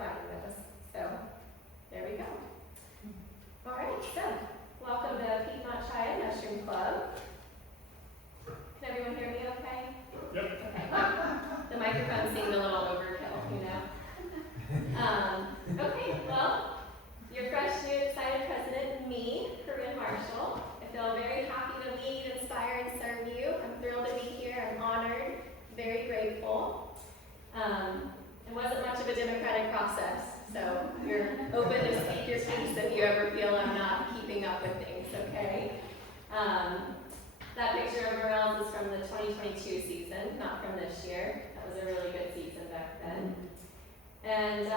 find those. So there we go. All right, so welcome to Piedmont Triad Mushroom Club. Can everyone hear me okay? Yep. Okay. The microphone seemed a little overkill, you know. Okay, well, your fresh, new, excited president, me, Corrine Marshall. I feel very happy to lead, inspire, and serve you. I'm thrilled to be here. I'm honored, very grateful. It wasn't much of a democratic process, so you're open to speak your piece if you ever feel I'm not keeping up with things, okay? That picture of Morels is from the 2022 season, not from this year. That was a really good season back then. And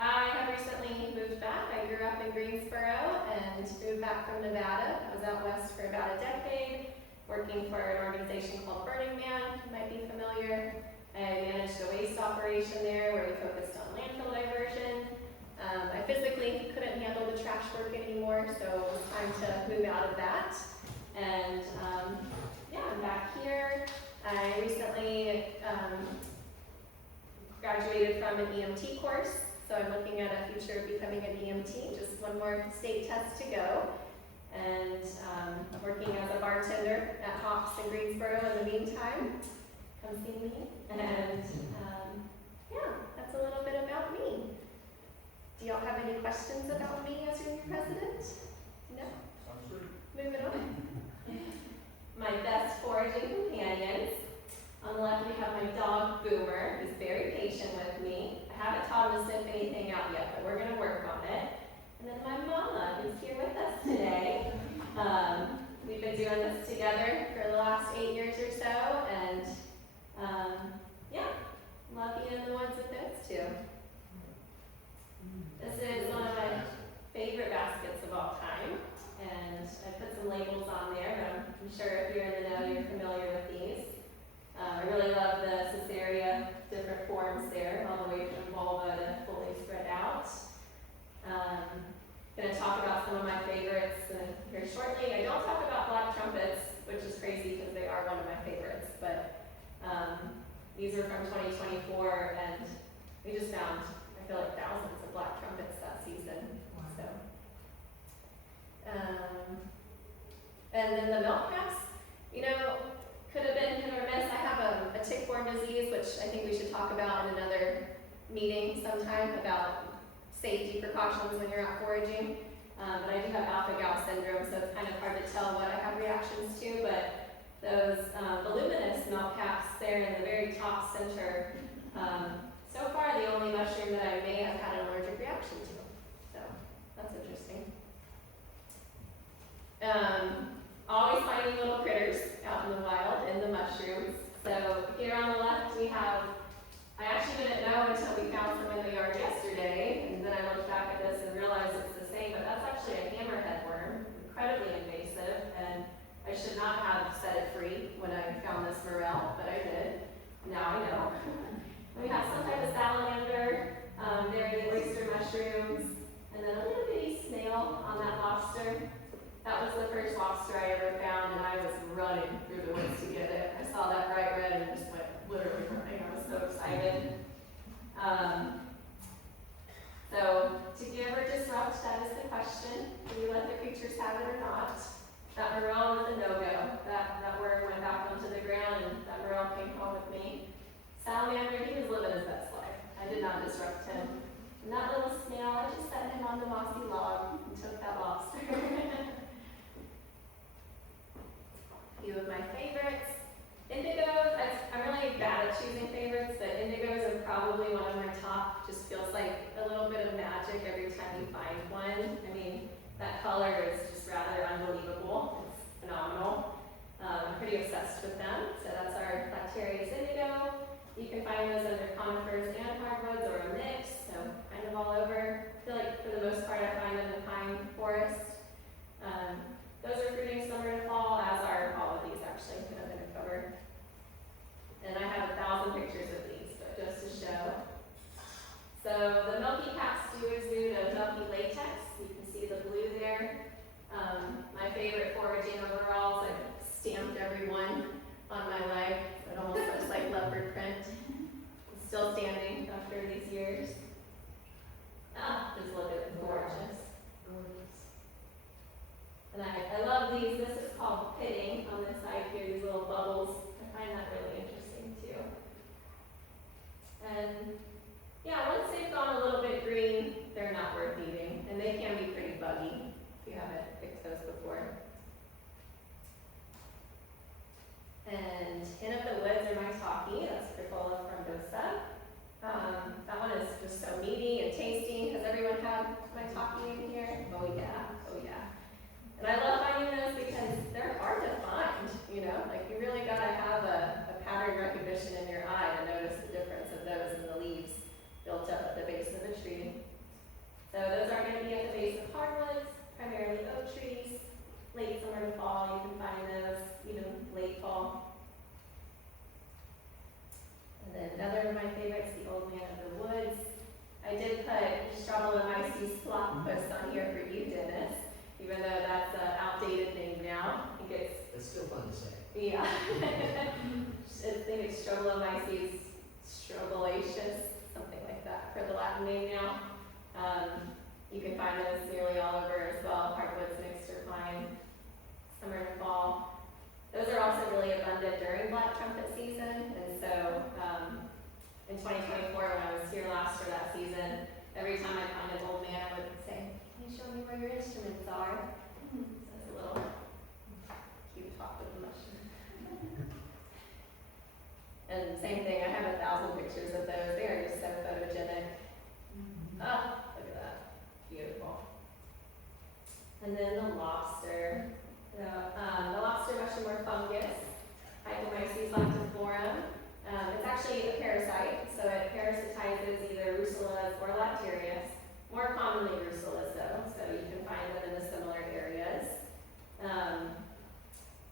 I have recently moved back. I grew up in Greensboro and moved back from Nevada. I was out west for about a decade, working for an organization called Burning Man, you might be familiar. I managed a waste operation there where we focused on landfill diversion. I physically couldn't handle the trash work anymore, so it was time to move out of that. And yeah, I'm back here. I recently graduated from an EMT course, so I'm looking at a future of becoming an EMT, just one more state test to go. And I'm working as a bartender at Hops in Greensboro in the meantime. Come see me. And yeah, that's a little bit about me. Do y'all have any questions about me as your new president? No? Sounds good. Moving on. My best foraging companions. On the left we have my dog Boomer, who's very patient with me. I haven't taught him to sniff anything out yet, but we're gonna work on it. And then my mama, who's here with us today. We've been doing this together for the last 8 years or so, and yeah, love being in the woods with those two. This is one of my favorite baskets of all time, and I put some labels on there, but I'm sure if you're in the know, you're familiar with these. I really love the Caesarea, different forms there, all the way from vulva to fully spread out. Going to talk about some of my favorites here shortly. I don't talk about black trumpets, which is crazy because they are one of my favorites, but these are from 2024, and we just found, I feel like, thousands of black trumpets that season. Wow. So, and then the milk caps, you know, could have been hit or miss. I have a tick-borne disease, which I think we should talk about in another meeting sometime about safety precautions when you're out foraging. But I do have alpha-gal syndrome, so it's kind of hard to tell what I have reactions to, but those voluminous milk caps there in the very top center, so far the only mushroom that I may have had an allergic reaction to. So that's interesting. Always finding little critters out in the wild in the mushrooms. So here on the left we have, I actually didn't know until we found some in the yard yesterday, and then I looked back at this and realized it's the same, but that's actually a hammerhead worm, incredibly invasive, and I should not have set it free when I found this morel, but I did. Now I know. We have some type of salamander, there in the oyster mushrooms, and then a little bitty snail on that lobster. That was the first lobster I ever found, and I was running through the woods to get it. I saw that bright red and just went literally running. I was so excited. So, to give or disrupt, that is the question. Do we let the creatures have it or not? That morel was a no-go. That worm went back onto the ground, and that morel came home with me. Salamander, he was living his best life. I did not disrupt him. And that little snail, I just set him on the mossy log and took that lobster. A few of my favorites. Indigos, I'm really bad at choosing favorites, but indigos are probably one of my top. Just feels like a little bit of magic every time you find one. I mean, that color is just rather unbelievable. It's phenomenal. I'm pretty obsessed with them. So that's our Lactarius indigo. You can find those under conifers and hardwoods or a mix, so kind of all over. I feel like for the most part I find them in pine forest. Those are fruiting summer to fall, as are all of these actually that I'm going to cover. And I have 1,000 pictures of these, but just to show. So the milky caps do exude a milky latex. You can see the blue there. My favorite foraging overalls, I've stamped every one on my leg. It almost looks like leopard print. It's still standing after these years. These look gorgeous. And I love these. This is called pitting on this side here, these little bubbles. I find that really interesting too. And yeah, once they've gone a little bit green, they're not worth eating. And they can be pretty buggy if you haven't picked those before. And Hen of the Woods are my talkie. That's Versicolor frondosa. That one is just so meaty and tasty. Has everyone had my talkie in here? Oh yeah, oh yeah. And I love finding those because they're hard to find, you know? Like you really gotta have a pattern recognition in your eye to notice the difference of those and the leaves built up at the base of the tree. So those are gonna be at the base of hardwoods, primarily oak trees. Late summer to fall, you can find those, even late fall. And then another of my favorites, the Old Man of the Woods. I did put Strombolomyces floccus on here for you, Dennis, even though that's an outdated name now. I think it's still fun to say. Yeah. I think it's Strombolomyces strobolaceus, something like that for the Latin name now. You can find those nearly all over as well, hardwoods, mixed or fine, summer to fall. Those are also really abundant during black trumpet season, and so in 2024 when I was here last for that season, every time I found an old man I would say, "Can you show me where your instruments are?" So it's a little cute talk with the mushroom. And same thing, I have 1,000 pictures of those. They are just so photogenic. Ah, look at that. Beautiful. And then the lobster. The lobster mushroom or fungus, Piedmont lactiflorum. It's actually a parasite, so it parasitizes either russulas or lacterias. More commonly russulas though, so you can find them in the similar areas.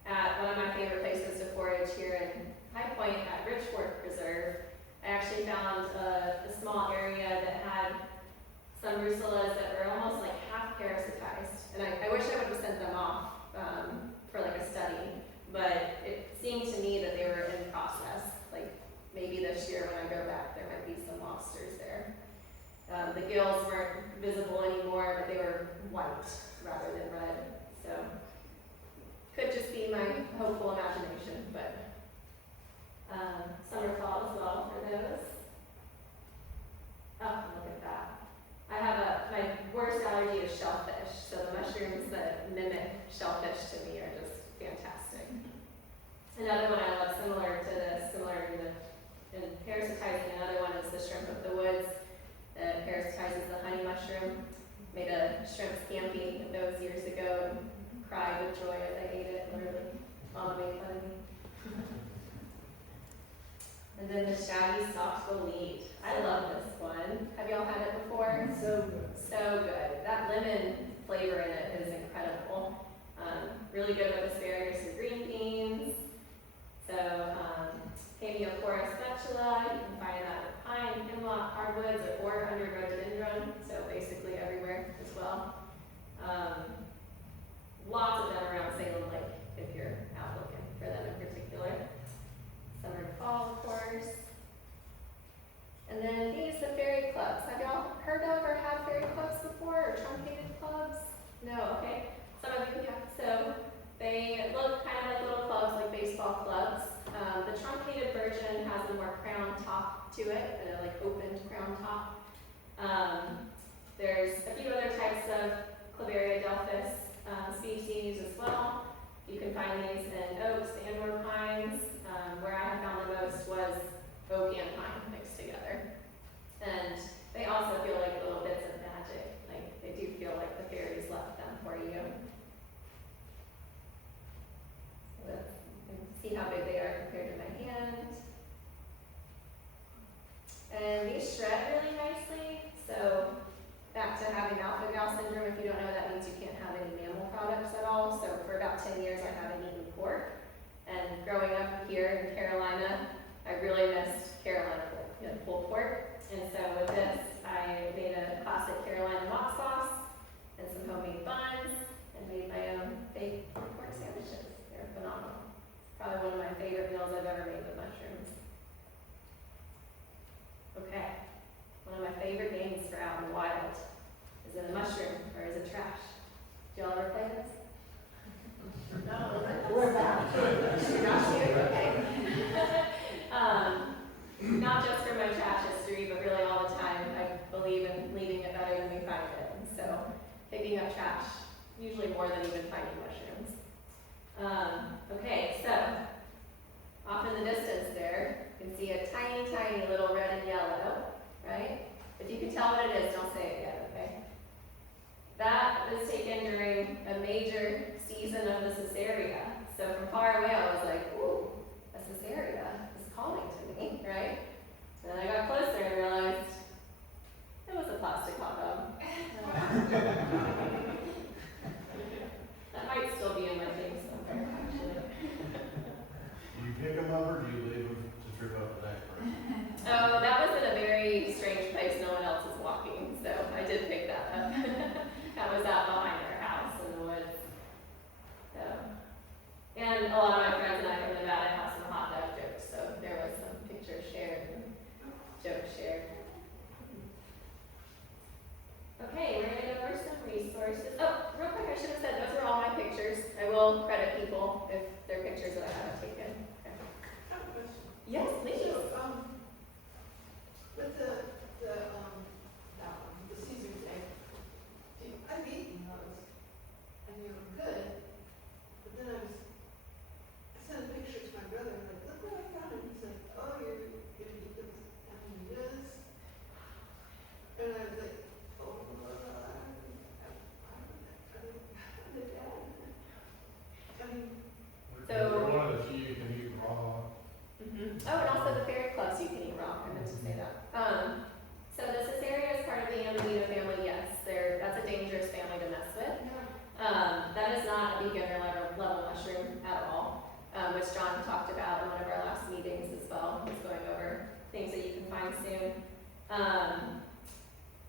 At one of my favorite places to forage here in High Point at Richfork Preserve, I actually found a small area that had some russulas that were almost like half parasitized. And I wish I would have sent them off for like a study, but it seemed to me that they were in process. Like maybe this year when I go back, there might be some lobsters there. The gills weren't visible anymore, but they were white rather than red. So could just be my hopeful imagination, but summer fall as well for those. Oh, look at that. I have my worst allergy is shellfish, so the mushrooms that mimic shellfish to me are just fantastic. Another one I love similar in parasitizing, another one is the shrimp of the woods that parasitizes the honey mushroom. Made a shrimp scampi with those years ago and cried with joy as I ate it, literally. Mama made fun of me. And then the shaggy stalked bolete. I love this one. Have y'all had it before? So good. So good. That lemon flavor in it is incredible. Really good with asparagus and green beans. So, Camiophora spatula, you can find that with pine, hemlock, hardwoods, or under rhododendron, so basically everywhere as well. Lots of them around Salem Lake if you're out looking for them in particular. Summer to fall, of course. And then these, the fairy clubs. Have y'all heard of or had fairy clubs before, or truncated clubs? No, okay. Some of you have. So they look kind of like little clubs, like baseball clubs. The truncated version has a more crown top to it, and a like opened crown top. There's a few other types of Clavaria delphis species as well. You can find these in oaks and or pines. Where I have found the most was oak and pine mixed together. And they also feel like little bits of magic. Like they do feel like the fairies left them for you. So you can see how big they are compared to my hand. And these shred really nicely. So back to having alpha-gal syndrome, if you don't know, that means you can't have any mammal products at all. So for about 10 years I haven't eaten pork. And growing up here in Carolina, I really missed Carolina pulled pork. And so with this, I made a classic Carolina mock sauce and some homemade buns and made my own baked pork sandwiches. They're phenomenal. Probably one of my favorite meals I've ever made with mushrooms. Okay, one of my favorite games for out in the wild. cache, usually more than even finding mushrooms. Okay, so off in the distance there, you can see a tiny, tiny little red and yellow, right? If you can tell what it is, don't say it yet, okay? That was taken during a major season of the Caesarea. So from far away, I was like, ooh, a Caesarea is calling to me, right? And then I got closer and realized it was a plastic hot dog. That might still be in my thing somewhere, actually. Do you pick them up or do you leave them to trip up the next person? Oh, that was in a very strange place. No one else was walking, so I did pick that up. That was out behind our house in the woods. So, and a lot of my friends and I from Nevada have some hot dog jokes, so there was some pictures shared and jokes shared. Okay, we're going to go over some resources. Oh, real quick, I should have said those are all my pictures. I will credit people if they're pictures that I haven't taken. Okay. I have a question. Yes, please. So, with that one, the Caesar's egg, I've eaten those, and they were good, but then I sent a picture to my brother, and like, look what I found, and he's like, oh, you're gonna eat them, I mean, this, and I was like, oh, I mean, We're one of the few you can eat raw. Oh, and also the fairy clubs you can eat raw. I meant to say that. So the Caesarea is part of the Amanita family. Yes, that's a dangerous family to mess with. That is not a beginner level mushroom at all, which John talked about in one of our last meetings as well. He's going over things that you can find soon.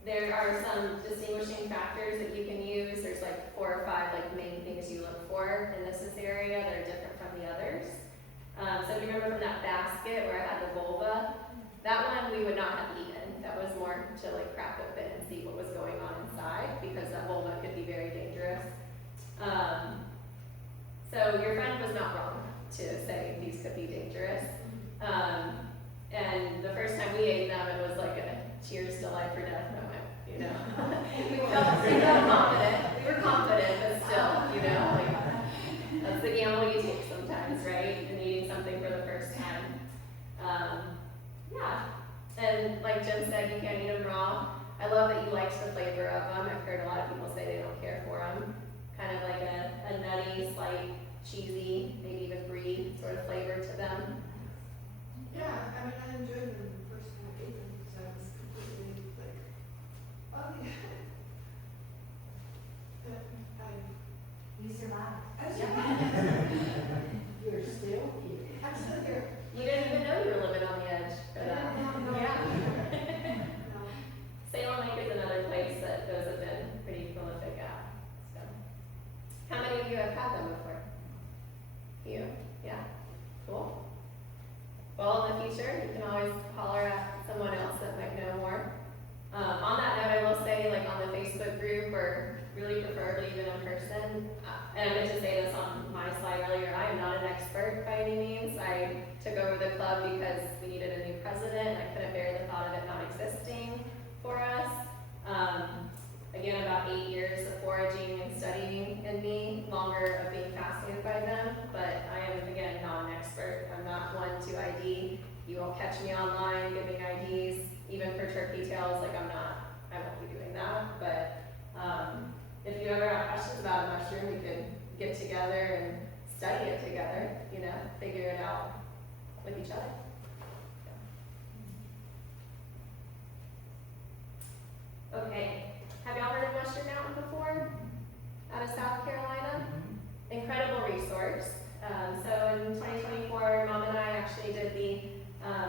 There are some distinguishing factors that you can use. There's like 4 or 5 main things you look for in the Caesarea that are different from the others. So if you remember from that basket where I had the vulva, that one we would not have eaten. That was more to crack open and see what was going on inside, because that vulva could be very dangerous. So your friend was not wrong to say these could be dangerous. And the first time we ate them, it was like a cheers to life or death moment, you know. we felt confident. We were confident, but still, you know, that's the gamble you take sometimes, right? And eating something for the first time. Yeah. And like Jim said, you can't eat them raw. I love that you liked the flavor of them. I've heard a lot of people say they don't care for them. Kind of like a nutty, slight, cheesy, maybe even brie sort of flavor to them. yeah, I mean, I enjoyed them the first time I ate them, because I was completely like, oh, yeah. You survived. I was You're still here. I'm still here. You didn't even know you were living on the edge for that. Yeah. No. Salem Lake is another place that those have been pretty prolific at. So, how many of you have had them before? You? Yeah. Cool. Well, in the future, you can always holler at someone else that might know more. On that note, I will say, on the Facebook group, or really preferably even in person, and I meant to say this on my slide earlier, I am not an expert by any means. I took over the club because we needed a new president, and I couldn't bear the thought of it not existing for us. Again, about 8 years of foraging and studying in me, longer of being fascinated by them, but I am, again, not an expert. I'm not one to ID. You won't catch me online giving IDs, even for turkey tails, I won't be doing that, but if you ever have questions about a mushroom, we could get together and study it together, figure it out with each other. Okay, have y'all heard of Mushroom Mountain before? Out of South Carolina? Incredible resource. So in 2024, Mom and I actually did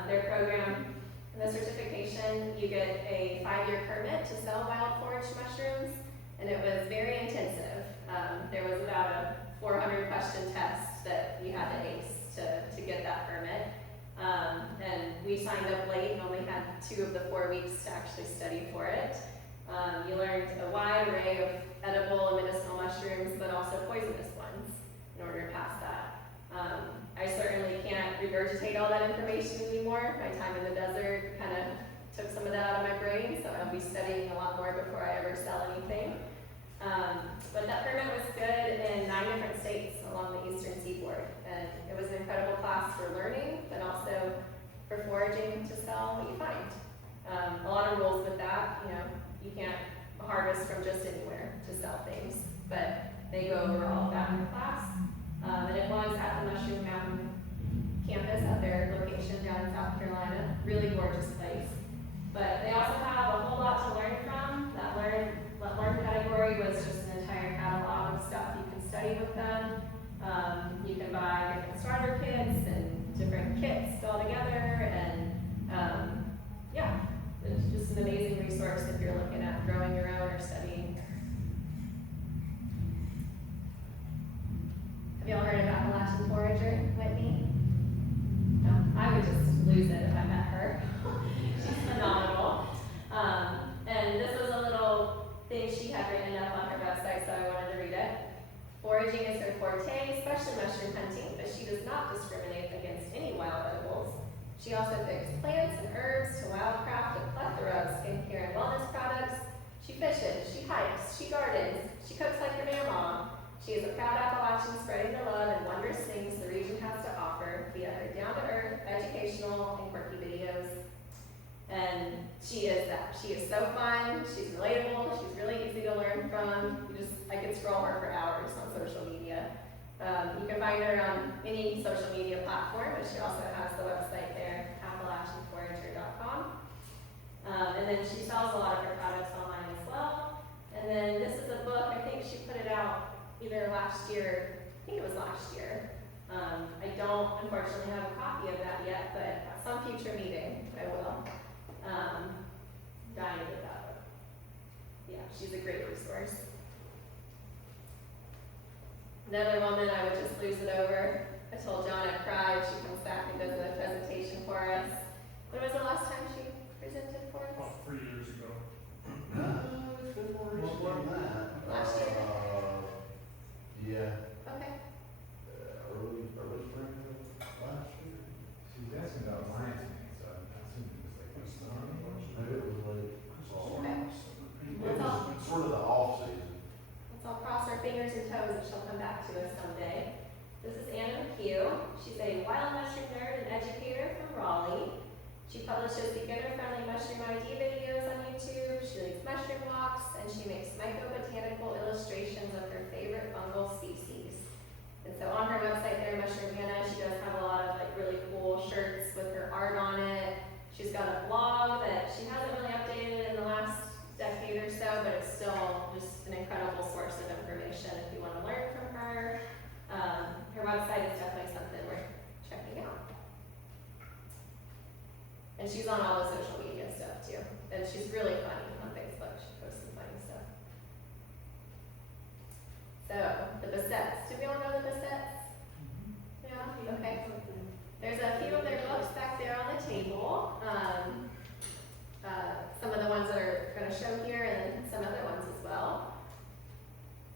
their program. In the certification, you get a 5-year permit to sell wild forage mushrooms, and it was very intensive. There was about a 400 question test that you had to ace to get that permit. And we signed up late and only had 2 of the 4 weeks to actually study for it. You learned a wide array of edible and medicinal mushrooms, but also poisonous ones in order to pass that. I certainly can't regurgitate all that information anymore. My time in the desert kind of took some of that out of my brain, so I'll be studying a lot more before I ever sell anything. But that permit was good in 9 different states along the eastern seaboard. And it was an incredible class for learning, but also for foraging to sell what you find. A lot of rules with that, you can't harvest from just anywhere to sell things, but they go over all of that in the class. And it was at the Mushroom Mountain campus at their location down in South Carolina. Really gorgeous place. But they also have a whole lot to learn from. That learn category was just an entire catalog of stuff you can study with them. You can buy different starter kits and different kits all together, and yeah, it's just an amazing resource if you're looking at growing your own or studying. Have y'all heard of Appalachian forager, Whitney? No, I would just lose it if I met her. She's phenomenal. And this was a little thing she had written up on her website, so I wanted to read it. Foraging is her forte, especially mushroom hunting, but she does not discriminate against any wild edibles. She also picks plants and herbs to wildcraft a plethora of skincare and wellness products. She fishes, she hikes, she gardens, she cooks like your mama. She is a proud Appalachian spreading the love and wondrous things the region has to offer via her down-to-earth, educational, and quirky videos. And she is that. She is so fun, she's relatable, she's really easy to learn from. I could scroll her for hours on social media. You can find her on any social media platform, but she also has the website there, AppalachianForager.com. And then she sells a lot of her products online as well. And then this is a book, I think she put it out either last year, I think it was last year. I don't unfortunately have a copy of that yet, but at some future meeting I will. Dying to get that book. Yeah, she's a great resource. Another woman, I would just lose it over. I told John I'd cry if she comes back and does a presentation for us. When was the last time she presented for us? About 3 years ago. No, it's been more recent than that. Last year? Yeah, Okay. early spring of last year. She was asking about Lions Mane, so I assumed it was like a storm. Maybe it was late fall. Okay. It was sort of the off season. Let's all cross our fingers and toes that she'll come back to us someday. This is Anna McHugh. She's a wild mushroom nerd and educator from Raleigh. She publishes beginner-friendly mushroom ID videos on YouTube. She leads mushroom walks, and she makes myco-botanical illustrations of her favorite fungal species. And so on her website there, Mushroom Anna, she does have a lot of really cool shirts with her art on it. She's got a blog that she hasn't really updated in the last decade or so, but it's still just an incredible source of information if you want to learn from her. Her website is definitely something worth checking out. And she's on all the social media stuff too. And she's really funny on Facebook. She posts some funny stuff. So, the Bassettes. Do we all know the Bassettes? Yeah? Okay. There's a few of their books back there on the table. Some of the ones that are going to show here, and then some other ones as well.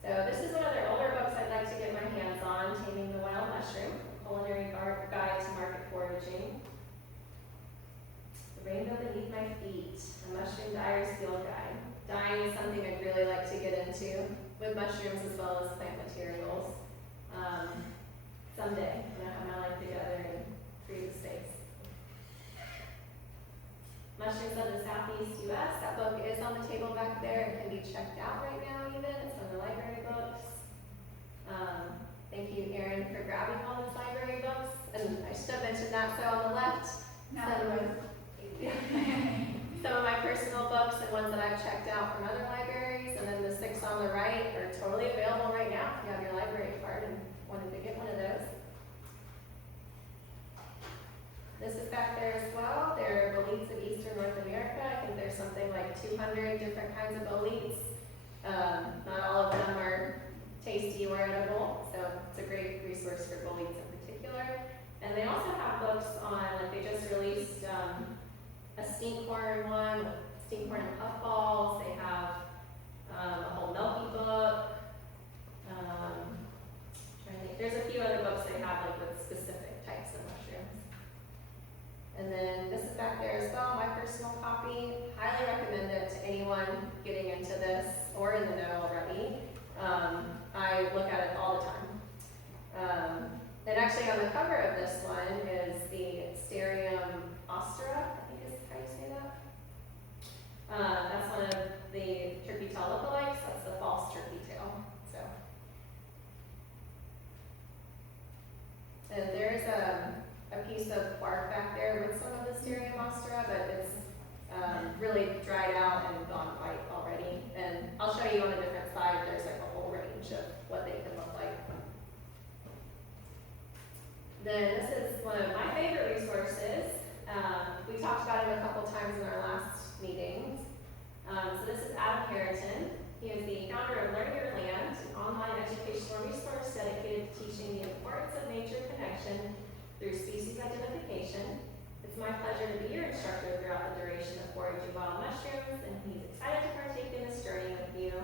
So this is one of their older books I'd like to get my hands on, Taming the Wild Mushroom, a culinary guide to market foraging. The Rainbow Beneath My Feet, a mushroom dyer's field guide. Dyeing is something I'd really like to get into with mushrooms as well as plant materials. Someday, I'm gonna have my life together and create a space. Mushrooms of the Southeast U.S. That book is on the table back there. It can be checked out right now even. It's on the library books. Thank you, Erin, for grabbing all those library books. And I should have mentioned that. So on the left, some of my personal books and ones that I've checked out from other libraries. And then the 6 on the right are totally available right now if you have your library card and wanted to get one of those. This is back there as well. There are boletes of Eastern North America. I think there's something like 200 different kinds of boletes. Not all of them are tasty or edible, so it's a great resource for boletes in particular. And they also have books on, they just released a stinkhorn one with stinkhorn and puffballs. They have a whole milky book. There's a few other books they have with specific types of mushrooms. And then this is back there as well, my personal copy. Highly recommend it to anyone getting into this or in the know already. of bark back there with some of the Stereomostera, but it's really dried out and gone white already. And I'll show you on a different slide, there's like a whole range of what they can look like. Then this is one of my favorite resources. We talked about it a couple times in our last meetings. So this is Adam Harrington. He is the founder of Learn Your Land, an online educational resource dedicated to teaching the importance of nature connection through species identification. It's my pleasure to be your instructor throughout the duration of foraging wild mushrooms, and he's excited to partake in this journey with you.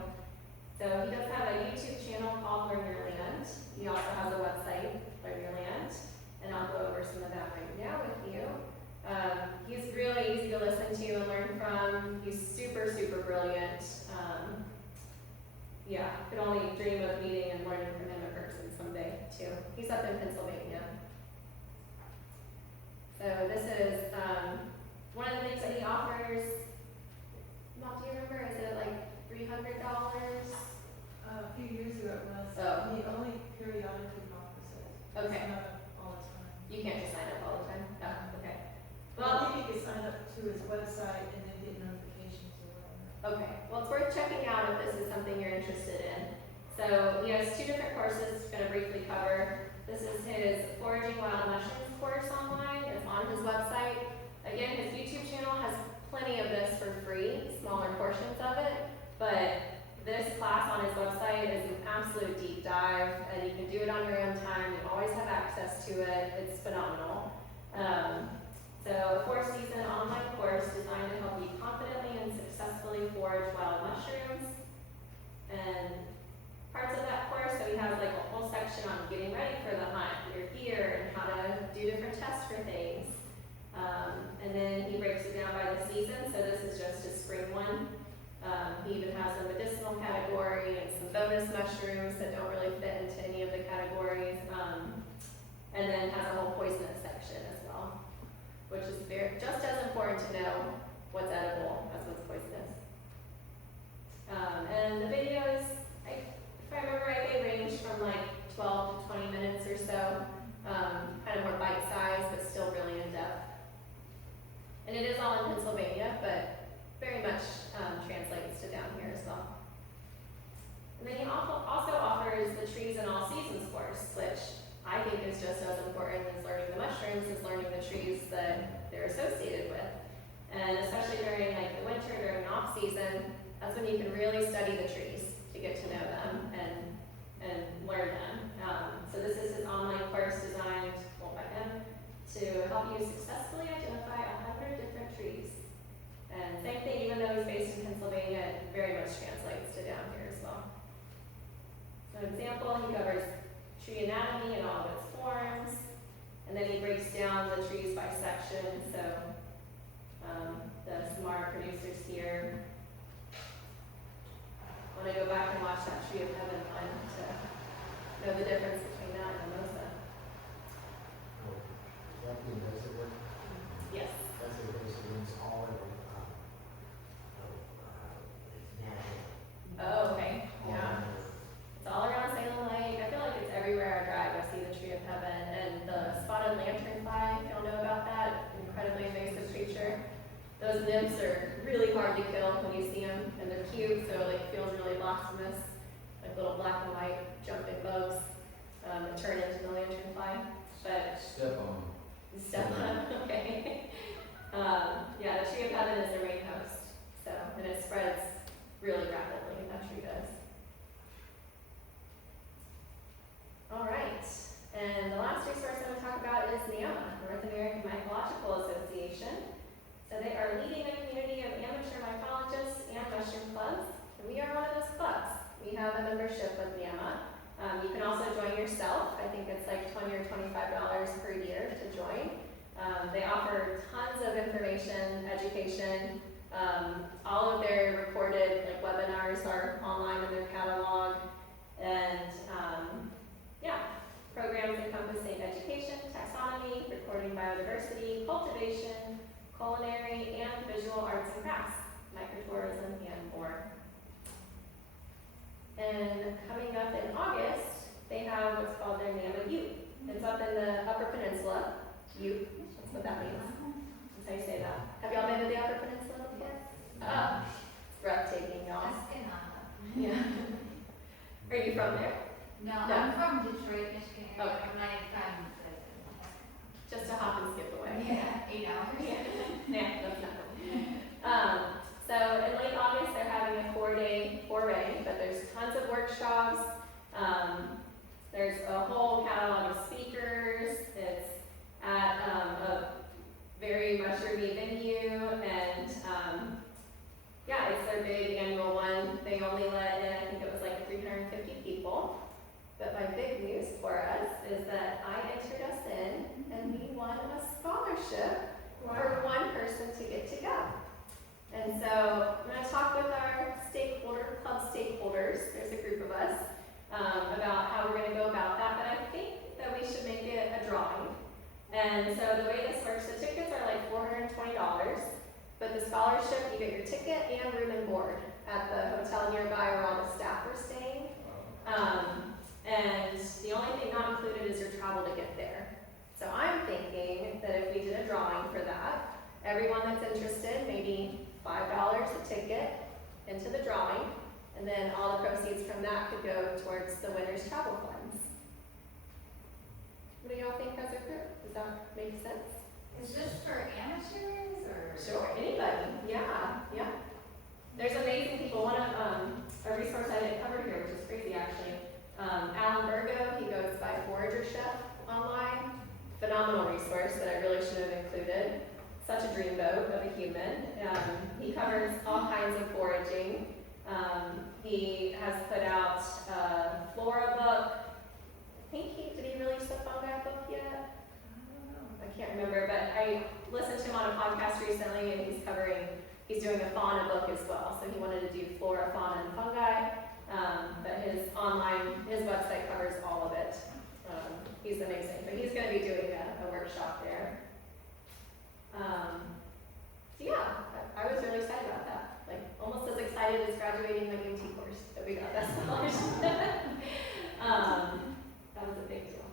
So he does have a YouTube channel called Learn Your Land. He also has a website, Learn Your Land, and I'll go over some of that right now with you. He's really easy to listen to and learn from. He's super, super brilliant. Could only dream of meeting and learning from him in person someday too. He's up in Pennsylvania. So this is one of the things that he offers. Matt, do you remember? Is it like $300? A few years ago it was. Oh. He only periodically offers it. Okay. It's not all the time. You can't just sign up all the time? Oh, okay. Well, I think you could sign up to his website and then get notifications or whatever. Okay, well, it's worth checking out if this is something you're interested in. So he has 2 different courses I'm going to briefly cover. This is his Foraging Wild Mushrooms course online. It's on his website. Again, his YouTube channel has plenty of this for free, smaller portions of it, but this class on his website is an absolute deep dive, and you can do it on your own time. You always have access to it. It's phenomenal. So a 4-season online course designed to help you confidently and successfully forage wild mushrooms. And parts of that course, so he has like a whole section on getting ready for the hunt, your gear, and how to do different tests for things. And then he breaks it down by the season, so this is just a spring one. He even has a medicinal category and some bonus mushrooms that don't really fit into any of the categories. And then has a whole poisonous section as well, which is just as important to know what's edible as what's poisonous. And the videos, if I remember right, they range from like 12 to 20 minutes or so, kind of more bite-sized, but still really in-depth. And it is all in Pennsylvania, but very much translates to down here as well. And then he also offers the Trees in All Seasons course, which I think is just as important as learning the mushrooms is learning the trees that they're associated with. And especially during like the winter, during off season, that's when you can really study the trees to get to know them and learn them. So this is his online course designed, by him, to help you successfully identify 100 different trees. And same thing, even though he's based in Pennsylvania, it very much translates to down here as well. So an example, he covers tree anatomy in all of its forms, and then he breaks down the trees by section. So the Samara producers here want to go back and watch that Tree of Heaven one to know the difference between that and mimosa. Is that the investor? Yes. That's the investor, it's all of it, it's natural. Oh, okay. Yeah. It's all around Salem Lake. I feel like it's everywhere I drive. I see the Tree of Heaven and the spotted lanternfly. If y'all know about that, incredibly invasive creature. Those nymphs are really hard to kill when you see them, and they're cute, so it feels really blasphemous, like little black and white jumping bugs that turn into the lanternfly. But Step on. step on, okay. Yeah, the Tree of Heaven is the rain host, so and it spreads really rapidly. That tree does. All right, and the last resource I'm going to talk about is NAMA, North American Mycological Association. So they are leading a community of amateur mycologists and mushroom clubs, and we are one of those clubs. We have a membership with NAMA. You can also join yourself. I think it's like $20 or $25 per year to join. They offer tons of information, education. All of their recorded webinars are online in their catalog, and programs encompassing education, taxonomy, recording biodiversity, cultivation, culinary, and visual arts and crafts, microtourism, and more. And coming up in August, they have what's called their NAMA Youth. It's up in the Upper Peninsula. Youth. what that means. That's how you say that. Have y'all been to the Upper Peninsula yet? It's breathtaking, y'all. Yeah. Are you from there? No, No. I'm from Detroit, Michigan. Okay. I'm not from Just a hop and skip away. yeah, 8 hours. Yeah, that's nothing. So in late August, they're having a 4-day foray, but there's tons of workshops. There's a whole catalog of speakers. It's at a very mushroomy venue, and yeah, it's their big annual one. They only let in, I think it was like 350 people. But my big news for us is that I entered us in, and we won a scholarship for one person to get to go. And so I'm going to talk with our club stakeholders, there's a group of us, about how we're going to go about that. But I think that we should make it a drawing. And so the way this works, the tickets are like $420, but the scholarship, you get your ticket and room and board at the hotel nearby where all the staff are staying. And the only thing not included is your travel to get there. So I'm thinking that if we did a drawing for that, everyone that's interested, maybe $5 a ticket into the drawing, and then all the proceeds from that could go towards the winner's travel funds. What do y'all think as a group? Does that make sense? Is this for amateurs or? Sure, anybody, yeah. There's amazing people. One of, a resource I didn't cover here, which is crazy actually, Alan Burgo, he goes by Forager Chef online. Phenomenal resource that I really should have included. Such a dreamboat of a human. He covers all kinds of foraging. He has put out a flora book. I think did he release a fungi book yet? I can't remember, but I listened to him on a podcast recently, and he's doing a fauna book as well. So he wanted to do flora, fauna, and fungi. But his website covers all of it. He's amazing, but he's going to be doing a workshop there. So yeah, I was really excited about that. Like almost as excited as graduating my UT course that we got that scholarship. That was a big deal.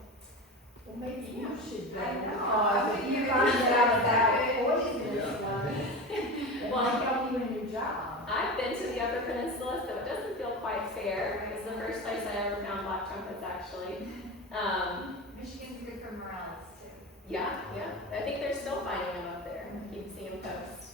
Well, maybe you should go. I know. Because you find out about poison stuff. It might help you in your job. I've been to the Upper Peninsula, so it doesn't feel quite fair. It's the first place I ever found black trumpets, actually. Michigan's good for morels too. Yeah. I think they're still finding them up there. I keep seeing posts.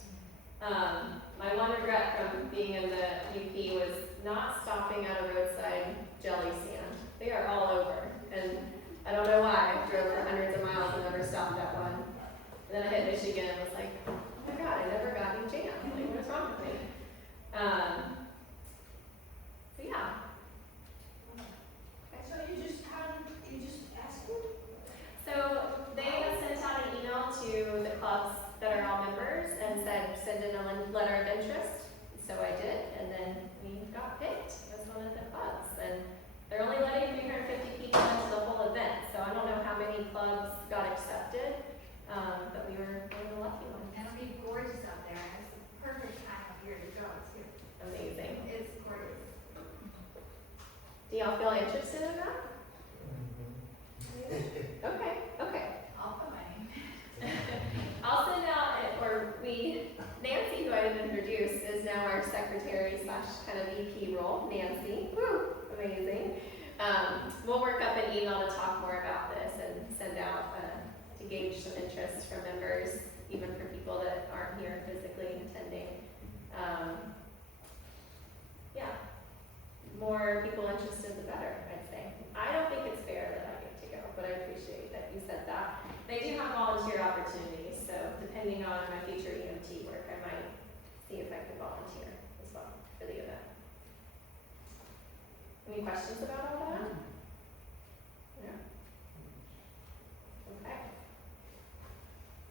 My one regret from being in the UP was not stopping at a roadside jelly stand. They are all over, and I don't know why. I drove for hundreds of miles and never stopped at one. And then I hit Michigan and was like, oh my God, I never got any jam. Like, what is wrong with me? So yeah. So you just asked them? So they have sent out an email to the clubs that are all members and said, send in a letter of interest. So I did, and then we got picked as one of the clubs. And they're only letting 350 people into the whole event, so I don't know how many clubs got accepted, but we were one of the lucky ones. And it'll be gorgeous out there. It's the perfect time of year to go too. Amazing. It's gorgeous. Do y'all feel interested in that? Okay. I'll put my name. I'll send out, Nancy, who I didn't introduce, is now our secretary / kind of VP role. Nancy, woo, amazing. We'll work up an email to talk more about this and send out to gauge some interest from members, even for people that aren't here physically attending. Yeah, more people interested, the better, I'd say. I don't think it's fair that I get to go, but I appreciate that you said that. They do have volunteer opportunities, so depending on my future EMT work, I might see if I can volunteer as well for the event. Any questions about all that? Yeah? Okay.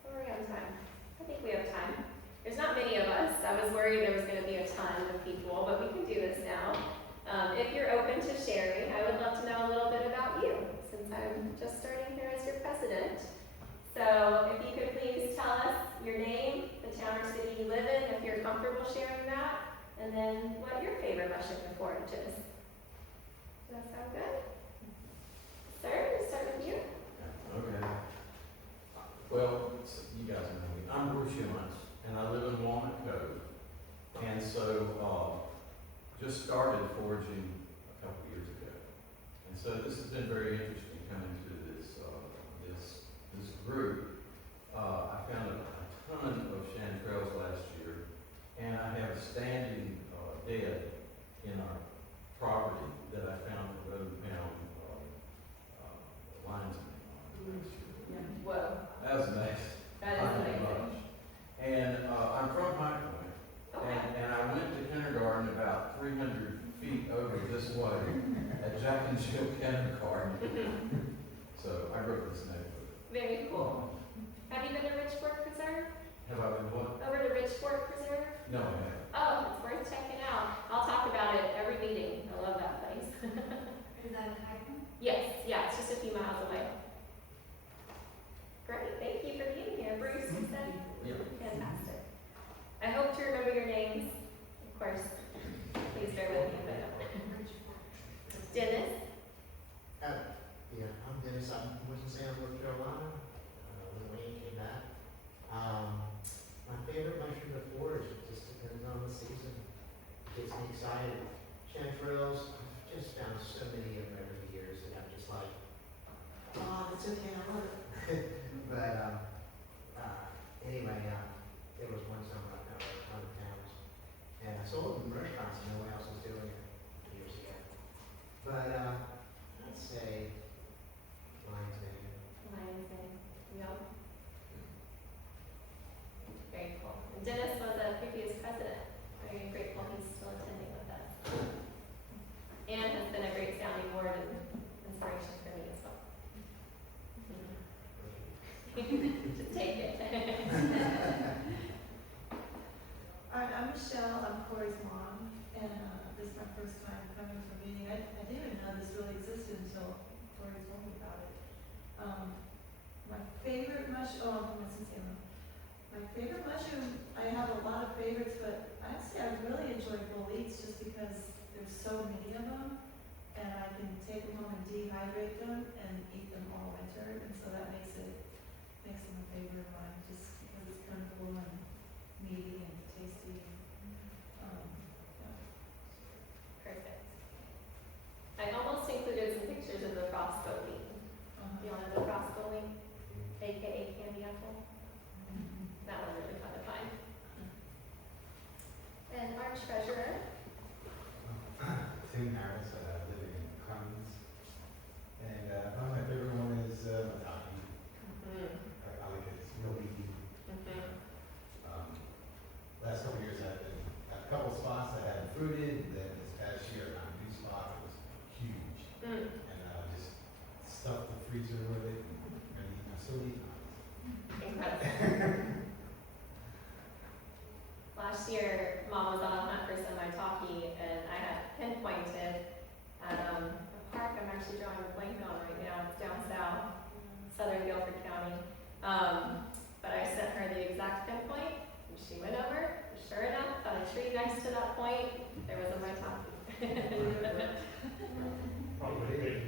What are we on time? I think we have time. There's not many of us. I was worried there was going to be a ton of people, but we can do this now. If you're open to sharing, I would love to know a little bit about you, since I'm just starting here as your president. So if you could please tell us your name, the town or city you live in, if you're comfortable sharing that, and then what your favorite mushroom and forage is. Does that sound good? Sir, we'll start with you. Okay. Well, you guys know me. I'm Bruce Emmons, and I live in Walnut Cove. And so, just started foraging a couple years ago. And so this has been very interesting coming to this group. I found a ton of chanterelles last year, and I have a standing dead in our property that I found the road pound lines on last year. Whoa, That was amazing. that is amazing. And I'm from High Point, Okay. and I went to kindergarten about 300 feet over this way at Jack and Jill Kindergarten. So I grew up in this neighborhood. Very cool. Have you been to Richport Preserve? Have I been what? Over to Richport Preserve? No, I haven't. Oh, it's worth checking out. I'll talk about it every meeting. I love that place. Is that a typo? Yes, yeah, it's just a few miles away. Great, thank you for being here. Bruce, you said? Yeah. Fantastic. I hope to remember your names. Of course, please bear with me if I don't. Dennis? Yeah, I'm Dennis, I'm from Winston-Salem, North Carolina, when Wayne came back. My favorite mushroom to forage, it just depends on the season. It gets me excited. Chanterelles, I've just found so many of them over the years that I'm just like, oh, that's okay, I love it. But, anyway, there was one summer I found a ton of pounds, and I sold them in restaurants, and no one else was doing it years ago. But, I'd say lion's mane. Lion's Mane. Yep. Very cool. And Dennis was a previous president. Very grateful he's still attending with us. And has been a great sounding board and inspiration for me as well. Just take it. All right, I'm Michelle, I'm Corey's mom, and this is my first time coming to a meeting. I didn't even know this really existed until Corey told me about it. My favorite mushroom, oh, I'm from Winston-Salem. My favorite mushroom, I have a lot of favorites, but I'd say I really enjoy boletes just because there's so many of them, and I can take them home and dehydrate them and eat them all winter, and so that makes them a favorite of mine, just because it's kind of cool and meaty and tasty. Yeah. Perfect. I almost included some pictures of the frostbite bean. You all know the frostbite bean, aka candy apple? That was really fun to find. And our treasurer, Tim Harris, living in Cummins. And, one of my favorite one is, Mataki. I like it, it's real easy. Last couple of years I've been at a couple spots that hadn't fruited, and then this past year I found a new spot that was huge. And just stuffed the freezer with it, and I'm still eating it. incredible. Last year, Mom was on a hunt for some maitake, and I had pinpointed at a park I'm actually drawing a blank on right now. It's down south, southern Guilford County. But I sent her the exact pinpoint, and she went over. Sure enough, on a tree next to that point, there was a maitake. Probably.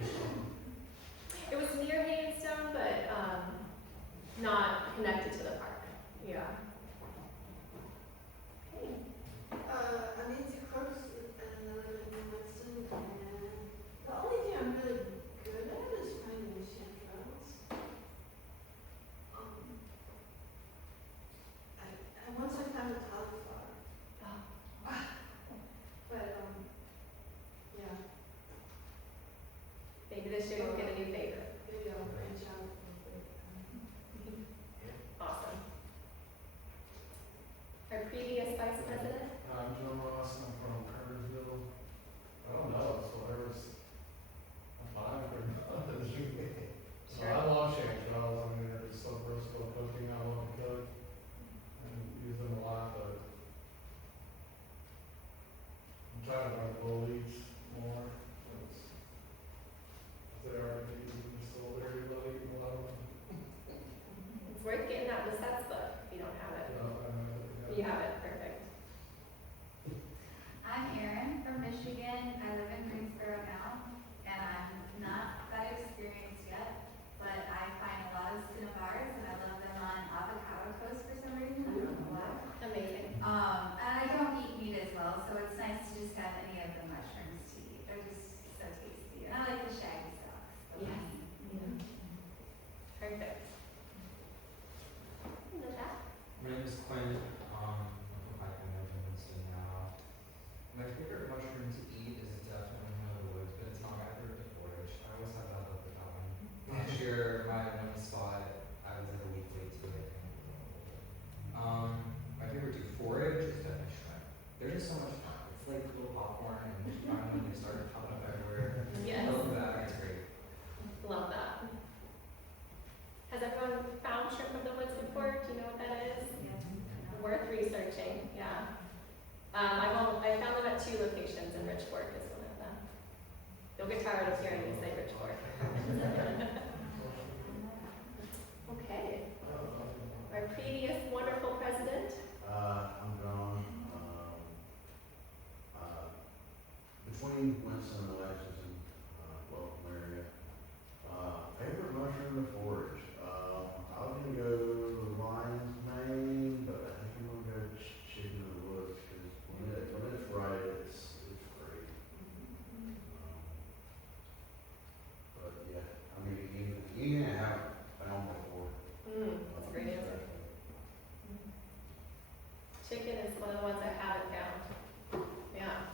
It was near Havenstone, but not connected to the park. Yeah. Okay. I'm Nancy Crooks, and I live in Winston, and the only thing I'm really good at is finding chanterelles. Once I found a cauliflower. But, yeah, Maybe this year you'll get a new favorite. maybe I'll branch out a little bit. Awesome. Our previous vice president? I'm Joe Ross, I'm from Cartersville. I don't know, it's whatever's, I'm fine for nothing. So I love chanterelles, I mean, they're just so versatile cooking, I love to cook and use them a lot, but I'm trying to learn boletes more, because they are, they're still very well eaten, a lot of them. It's worth getting that Lissette's book if you don't have it. You have it, perfect. I'm Erin from Michigan. I live in Greensboro now, and I'm not that experienced yet, but I find a lot of cinnamons and I love them on avocado My name is Quinn. I'm from Piedmont, now. My favorite mushroom to eat is definitely one of the woods, but it's not my favorite to forage. I always have bad luck with that one. Last year, my one spot, I was like a week late to it. My favorite to forage is definitely shrimp. They're just so much fun. It's like little popcorn, and you find them, they start popping up everywhere. Yes. I love that. It's great. Love that. Has everyone found shrimp of the woods before? Do you know what that is? Worth researching, yeah. I found them at 2 locations, and Richport is one of them. You'll get tired of hearing me say Richport. Okay. Our previous wonderful president. I'm gone. Between Winston and Lexington, local area. Favorite mushroom to forage? I was gonna go lion's mane, but I think I'm gonna go chicken of the woods, because when it's right, it's great. But yeah, I mean, even I haven't found before. That's a great answer. Chicken is one of the ones I haven't found. Yeah.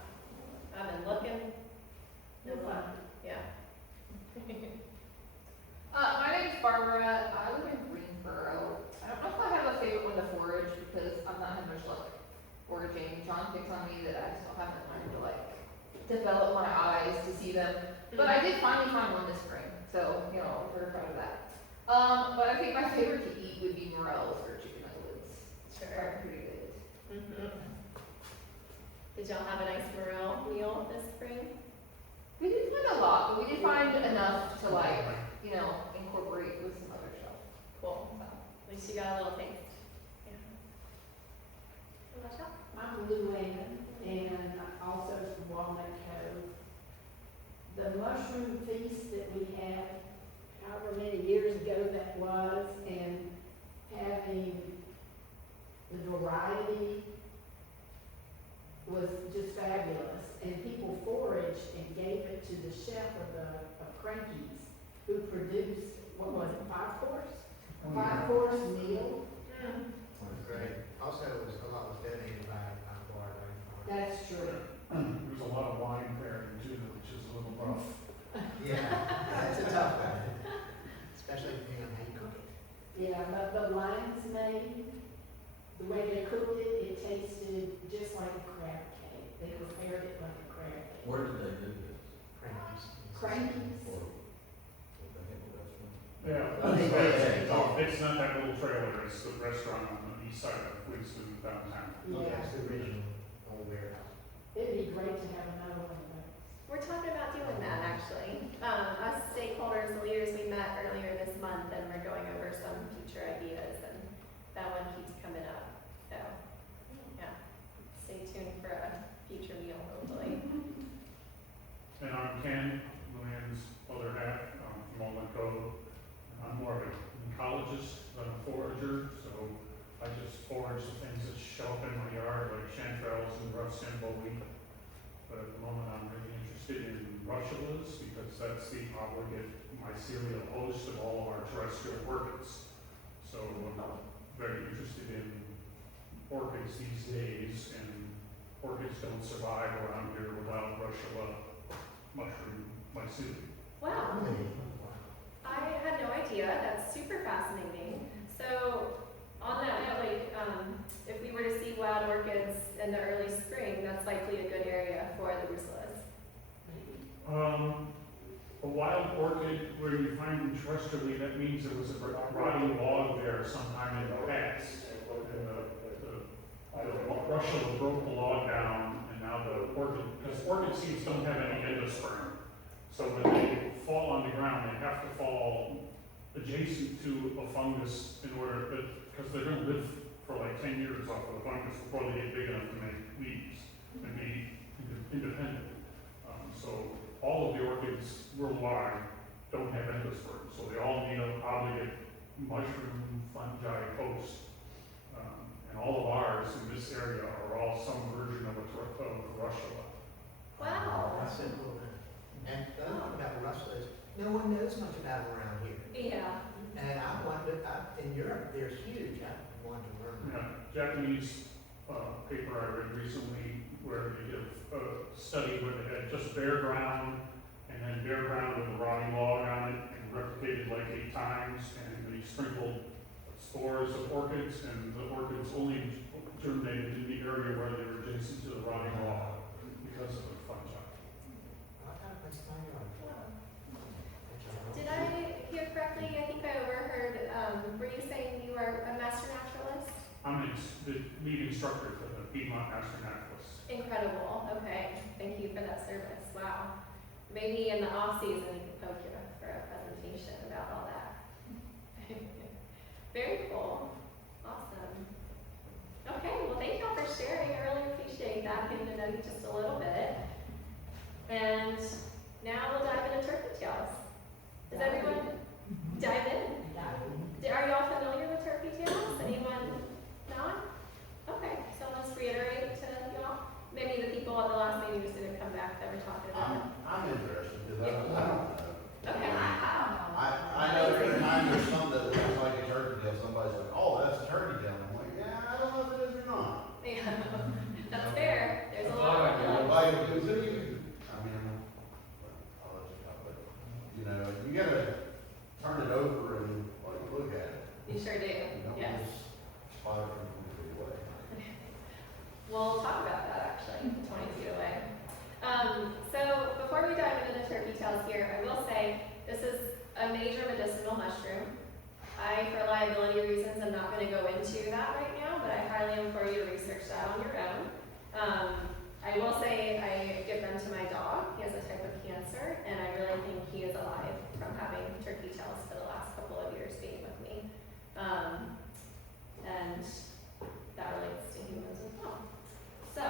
I've been looking. No luck. Yeah. My name's Barbara. I live in Greensboro. I don't know if I have a favorite one to forage because I'm not having much luck foraging. John picks on me that I still haven't learned to develop my eyes to see them. But I did finally find one this spring, so I'm very proud of that. But I think my favorite to eat would be morels or chicken of the woods. Sure. They're pretty good. Did y'all have a nice morel meal this spring? We didn't find a lot, but we did find enough to incorporate with some other stuff. Cool. At least you got a little taste. Yeah. How about y'all? I'm Lou Ann, and also from Walnut Cove. The mushroom feast that we had, however many years ago that was, and having the variety was just fabulous. And people foraged and gave it to the chef of Cranky's, who produced, what was it, 5-course? 5-course meal. That's great. Also, a lot was donated by Florida. That's true. There's a lot of wine pairing too, which is a little rough. Yeah, that's a tough one, especially depending on how you cook it. Yeah, but the lion's mane, the way they cooked it, it tasted just like a crab cake. They prepared it like a crab cake. Where did they do this? Cranky's. Yeah, it's not that little trailer, it's the restaurant on the east side of Winston downtown. Yeah, That's the original old warehouse. it'd be great to have another one of those. We're talking about doing that actually. Us stakeholders, the leaders we met earlier this month, and we're going over some future ideas, and that one keeps coming up. So, yeah, stay tuned for a future meal, hopefully. And I'm Ken, Luann's other half, from Walnut Cove. I'm more of an ecologist than a forager, so I just forage the things that show up in my yard, like chanterelles and rough buckwheat. But at the moment, I'm really interested in russulas, because that's the obligate mycelial host of all of our terrestrial orchids. So I'm very interested in orchids these days, and orchids don't survive around here without russula mushroom mycelium. Wow. I had no idea. That's super fascinating. So, on that note, if we were to see wild orchids in the early spring, that's likely a good area for the russulas. A wild orchid where you find them terrestrially, that means there was a rotting log there sometime in the past. And the russula broke the log down, and now the orchid, because orchid seeds don't have any endosperm. So when they fall on the ground, they have to fall adjacent to a fungus in order, because they're going to live for like 10 years off of the fungus before they get big enough to make leaves and be independent. So all of the orchids worldwide don't have endosperm, so they all need an obligate mushroom fungi host. And all of ours in this area are all some version of russula. Wow. That's so cool. And the other thing about russulas, no one knows much about them around here. Yeah. And I wonder, in Europe, there's huge, I wanted to learn. Yeah, Japanese paper I read recently where they did a study where they had just bare ground and then bare ground with a rotting log on it and replicated like 8 times, and they sprinkled spores of orchids, and the orchids only germinated in the area where they were adjacent to the rotting log because of the fungi. I got a place in my yard. Did I hear correctly? I think I overheard, were you saying you are a master naturalist? I'm the lead instructor for the Piedmont Master Naturalists. Incredible, okay, thank you for that service, wow. Maybe in the off season, we could poke you for a presentation about all that. Very cool, awesome. Okay, well, thank y'all for sharing, I really appreciate that, getting to know you just a little bit. And now we'll dive into turkey tails. Is everyone dive in? Are y'all familiar with turkey tails? Anyone not? Okay, so let's reiterate to y'all. Maybe the people at the last meeting just didn't come back that were talking about it. I'm interested, because I don't know. Okay. I know every time there's something that looks like a turkey tail, somebody's like, oh, that's a turkey tail. I'm like, yeah, I don't know if it is or not. Yeah, that's fair. There's a I lot thought I of knew. like, Like, I mean, I'll let you know, but, you know, you gotta turn it over and, like, look at it. you sure do, You don't yes. just spot it from 20 feet away. We'll talk about that actually, 20 feet away. So before we dive into the turkey tails here, I will say this is a major medicinal mushroom. For liability reasons, I'm not going to go into that right now, but I highly implore you to research that on your own. I will say I give them to my dog. He has a type of cancer, and I really think he is alive from having turkey tails for the last couple of years being with me. And that relates to humans as well. So,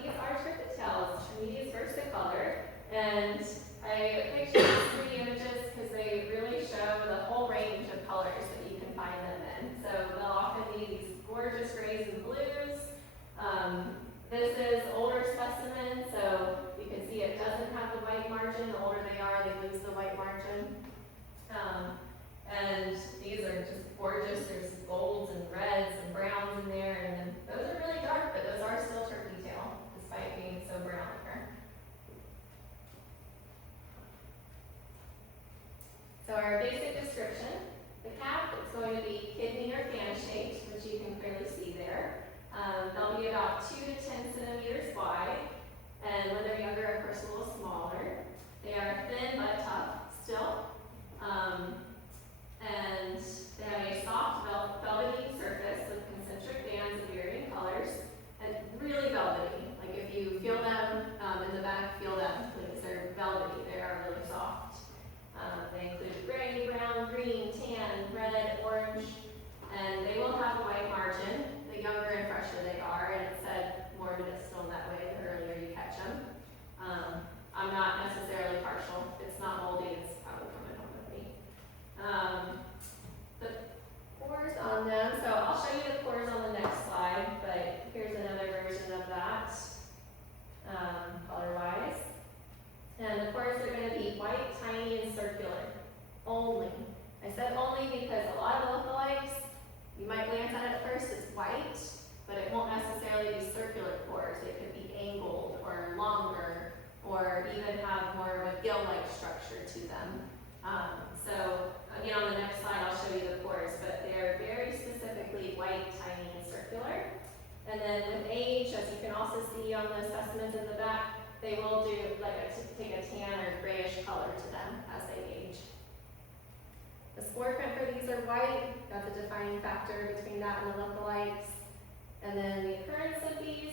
these are turkey tails. Trametes versicolor, and I picked these 3 images because they really show the whole range of colors that you can find them in. So they'll often be these gorgeous grays and blues. This is older specimen, so you can see it doesn't have the white margin. The older they are, they lose the white margin. And these are just gorgeous. There's golds and reds and browns in there, and then those are really dark, but those are still turkey tail, despite being so brown here. So our basic description, the cap is going to be kidney or fan shaped, which you can clearly see there. They'll be about 2 to 10 centimeters wide, and when they're younger, of course, a little smaller. They are thin but tough still, and they have a soft velvety surface with concentric bands of varying colors, and really velvety. Like if you feel them in the back, feel them, please. They're velvety. They are really soft. They include gray, brown, green, tan, red, orange, and they will have a white margin. The younger and fresher they are, and it said more medicinal in that way, the earlier you catch them. I'm not necessarily partial. If it's not moldy, it's probably coming home with me. The pores on them, so I'll show you the pores on the next slide, but here's another version of that, color-wise. And the pores are going to be white, tiny, and circular. Only. I said only because a lot of lookalikes, you might glance at it first, it's white, but it won't necessarily be circular pores. It could be angled or longer, or even have more of a gill-like structure to them. So again, on the next slide, I'll show you the pores, but they are very specifically white, tiny, and circular. And then with age, as you can also see on the specimens in the back, they will do take a tan or grayish color to them as they age. The spore print for these are white. That's a defining factor between that and the lookalikes. And then the occurrence of these,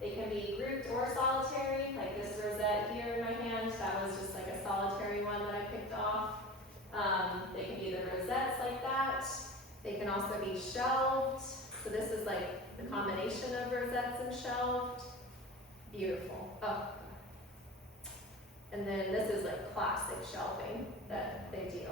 they can be grouped or solitary, like this rosette here in my hand. That was just like a solitary one that I picked off. They can be the rosettes like that. They can also be shelved. So this is like the combination of rosettes and shelved. Beautiful. Oh. And then this is like classic shelving that they do.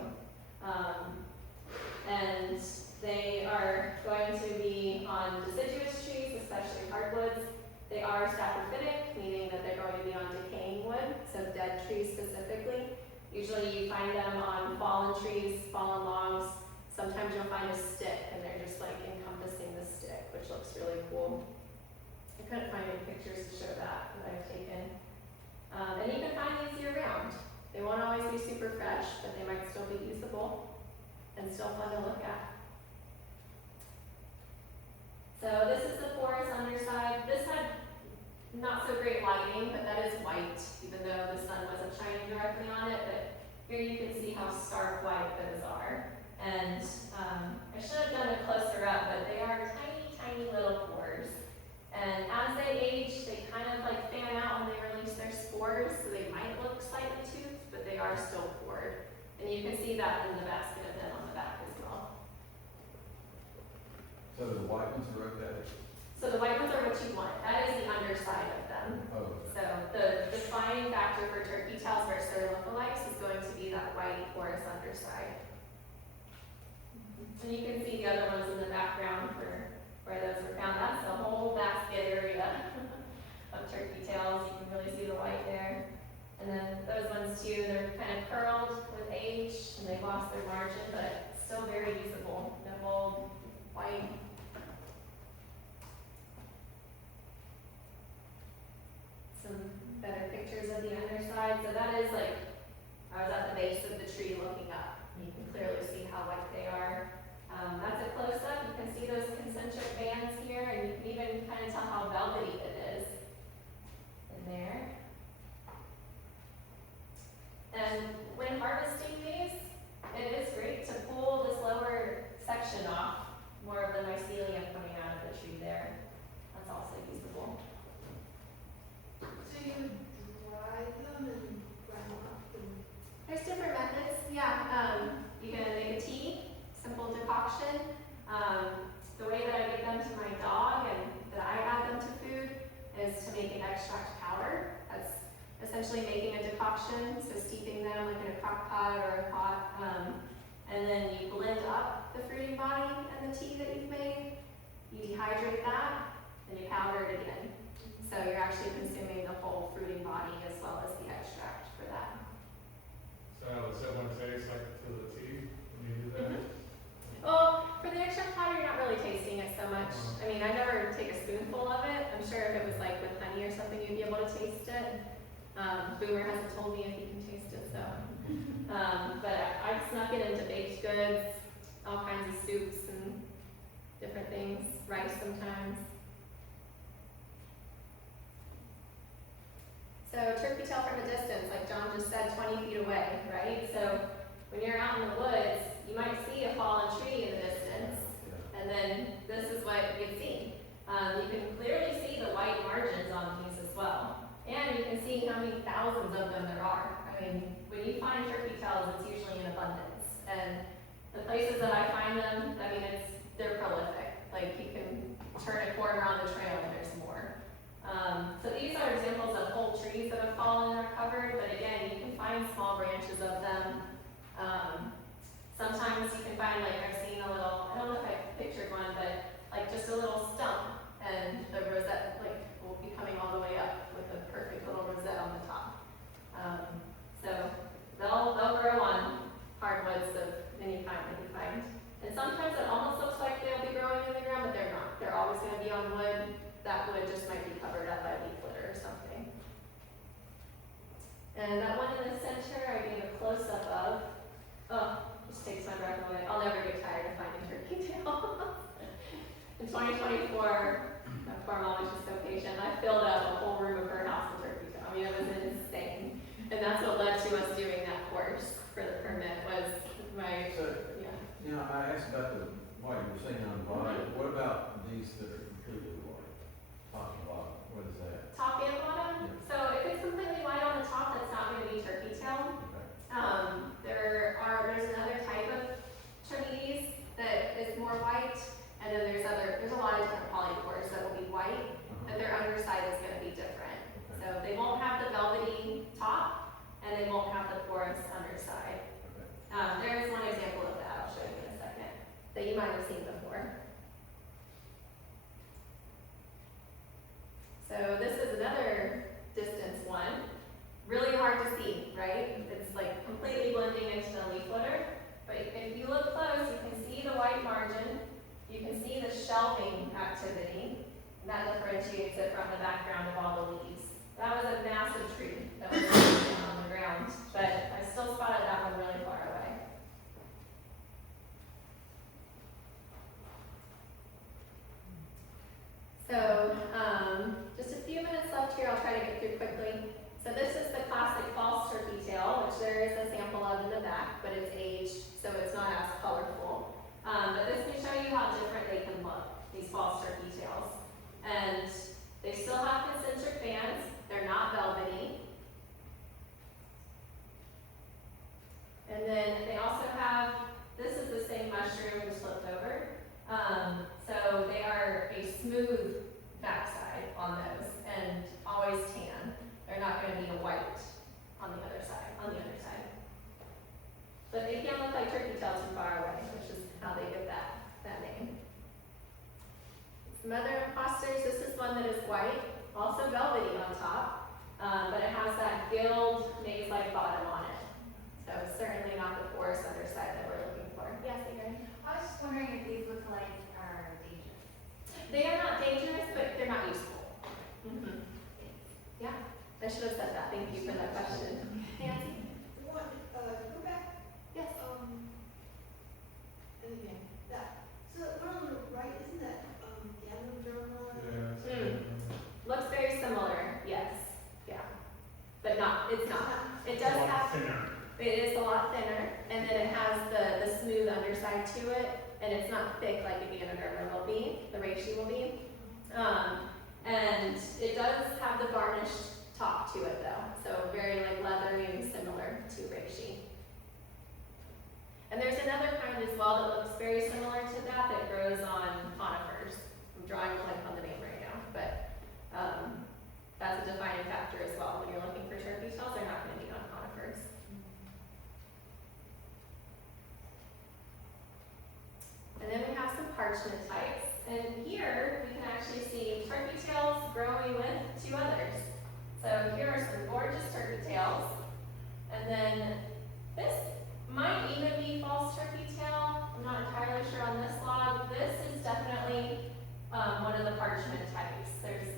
And they are going to be on deciduous trees, especially hardwoods. They are saprophytic, meaning that they're going to be on decaying wood, so dead trees specifically. Usually you find them on fallen trees, fallen logs, Sometimes you'll find a stick and they're just like encompassing the stick, which looks really cool. I couldn't find any pictures to show that I've taken. And you can find these year round. They won't always be super fresh, but they might still be usable and still fun to look at. So this is the forest underside. This had not so great lighting, but that is white, even though the sun wasn't shining directly on it. But here you can see how stark white those are. And I should have done a closer up, but they are tiny, tiny little pores. And as they age, they kind of like fan out when they release their spores, so they might look slightly toothed, but they are still pored. And you can see that in the basket of them on the back as well. So the white ones are okay? So the white ones are what you want. That is the underside of them. Oh, So the defining factor for turkey tails versus their lookalikes is going to be that white porous underside. And you can see the other ones in the background for where those were found. That's the whole basket area of turkey tails. You can really see the white there. And then those ones too, they're kind of curled with age and they've lost their margin, but still very usable. Nipple, white. Some better pictures of the underside. So that is like, I was at the base of the tree looking up. You can clearly see how white they are. That's a close-up. You can see those concentric bands here, and you can even kind of tell how velvety it is in there. And when harvesting these, it is great to pull this lower section off, more of the mycelium coming out of the tree there. That's also usable. So you dry them and grind them up and. There's different methods. Yeah, you can make a tea, simple decoction. The way that I give them to my dog and that I add them to food is to make an extract powder. That's essentially making a decoction, so steeping them like in a crock pot or a pot, and then you blend up the fruiting body and the tea that you've made. You dehydrate that, and you powder it again. So you're actually consuming the whole fruiting body as well as the extract for that. So how the similar taste like to the tea when you do that? Well, for the extract powder, you're not really tasting it so much. I mean, I never take a spoonful of it. I'm sure if it was like with honey or something, you'd be able to taste it. Boomer hasn't told me if he can taste it, so. But I've snuck it into baked goods, all kinds of soups and different things, rice sometimes. So turkey tail from a distance, like John just said, 20 feet away, right? So when you're out in the woods, you might see a fallen tree in the distance, and then this is what you see. You can clearly see the white margins on these as well. And you can see how many thousands of them there are. I mean, when you find turkey tails, it's usually in abundance. And the places that I find them, I mean, they're prolific. Like you can turn a corner on the trail and there's more. So these are examples of whole trees that have fallen and are covered, but again, you can find small branches of them. Sometimes you can find, like I've seen a little, I don't know if I pictured one, but like just a little stump and the rosette like will be coming all the way up with a perfect little rosette on the top. So they'll grow on hardwoods of any kind that you find. And sometimes it almost looks like they'll be growing in the ground, but they're not. They're always going to be on wood. That wood just might be covered up by leaf litter or something. And that one in the center, I gave a close-up of. Oh, just takes my breath away. I'll never get tired of finding turkey tail. In 2024, my poor mom was just so patient. I filled up a whole room of her house with turkey tail. I mean, it was insane. And that's what led to us doing that course for the permit was my, So, yeah. you know, I asked about the white you were saying on the bottom. What about these that are completely white? Top and bottom, what is that? Top and bottom. Yeah. So if it's completely white on the top, that's not going to be turkey tail. Okay. There's another type of Trametes that is more white, and then there's a lot of different polypores that will be white, but their underside is going to be different. Okay. So they won't have the velvety top, and they won't have the porous underside. Okay. There is one example of that I'll show you in a second that you might have seen before. So this is another distance one. Really hard to see, right? It's like completely blending into the leaf litter. But if you look close, you can see can see the shelving activity. And that differentiates it from the background of all the leaves. That was a massive tree that was sitting on the ground, but I still spotted that one really far away. So, just a few minutes left here, I'll try to get through quickly. So this is the classic false turkey tail, which there is a sample of in the back, but it's aged, so it's not as colorful. But this can show you how different they can look, these false turkey tails. And they still have concentric bands, they're not velvety. And then they also have, this is the same mushroom just flipped over. So they are a smooth backside on those and always tan. They're not going to be a white on the other side, But they can look like turkey tails from far away, which is how they get that name. Some other imposters, this is one that is white, also velvety on top, but it has that gilled maze-like bottom on it. So it's certainly not the porous underside that we're looking for. Yes, Adrian? I was just wondering if these lookalikes are dangerous. They are not dangerous, but they're not useful. Mm-hmm. Yeah, I should have said that. Thank you for that question. Nancy? One, go back, Yes. and again, that, so the one on the right, isn't that, Ganoderma? Yeah. Looks very similar, yes. Yeah. But not, it's not. It does have, Thinner. it is a lot thinner, and then it has the smooth underside to it, and it's not thick like a Ganoderma will be, the reishi will be. And it does have the varnished top to it though, so very like leathery and similar to reishi. And there's another kind as well that looks very similar to that grows on conifers. I'm drawing a blank on the name right now, but that's a defining factor as well. When you're looking for turkey tails, they're not going to be on conifers. And then we have some parchment types. And here we can actually see turkey tails growing with two others. So here are some gorgeous turkey tails. And then this might even be false turkey tail. I'm not entirely sure on this log. This is definitely one of the parchment types. There's